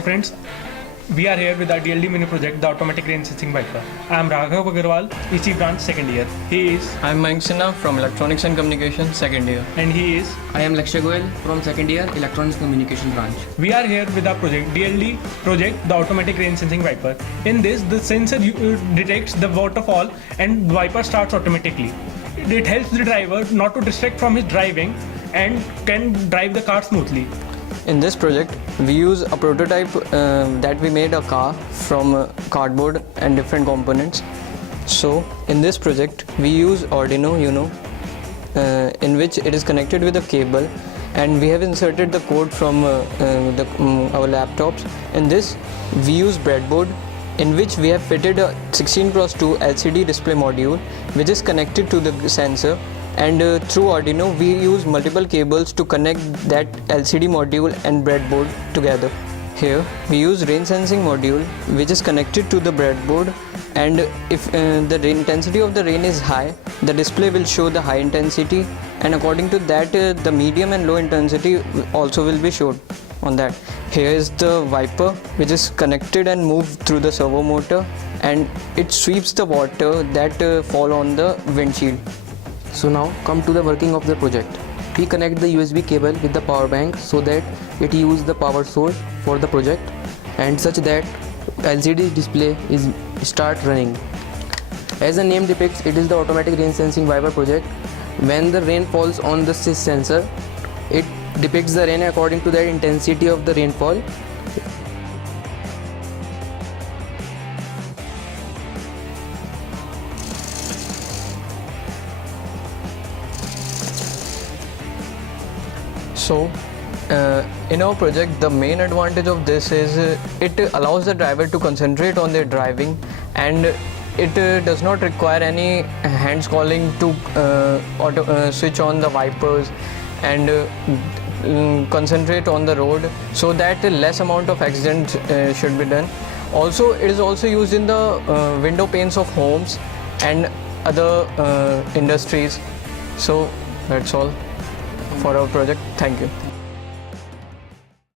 Hello friends, we are here with our DLD mini project, the automatic rain sensing wiper. I am Raghav Agarwal, EC branch second year. He is. I am Mayank Sinha from Electronics and Communication second year. And he is. I am Lakshya Goyal from second year Electronics Communication branch. We are here with our project, DLD project, the automatic rain sensing wiper. In this, the sensor detects the waterfall and the wiper starts automatically. It helps the driver not to distract from his driving and can drive the car smoothly. In this project, we use a prototype that we made a car from cardboard and different components. So in this project, we use Arduino Uno in which it is connected with a cable, and we have inserted the code from our laptops. In this, we use breadboard in which we have fitted a 16x2 LCD display module which is connected to the sensor, and through Arduino we use multiple cables to connect that LCD module and breadboard together. Here we use rain sensing module which is connected to the breadboard, and if the intensity of the rain is high, the display will show the high intensity, and according to that the medium and low intensity also will be shown on that. Here is the wiper which is connected and moved through the servo motor, and it sweeps the water that fall on the windshield. So now come to the working of the project. We connect the USB cable with the power bank so that it uses the power source for the project, and such that LCD display is start running. As the name depicts, it is the automatic rain sensing wiper project. When the rain falls on the sensor, it depicts the rain according to the intensity of the rainfall. So in our project, the main advantage of this is it allows the driver to concentrate on their driving, and it does not require any hands calling to switch on the wipers and concentrate on the road, so that less amount of accidents should be done. Also, it is also used in the window panes of homes and other industries. So that's all for our project. Thank you.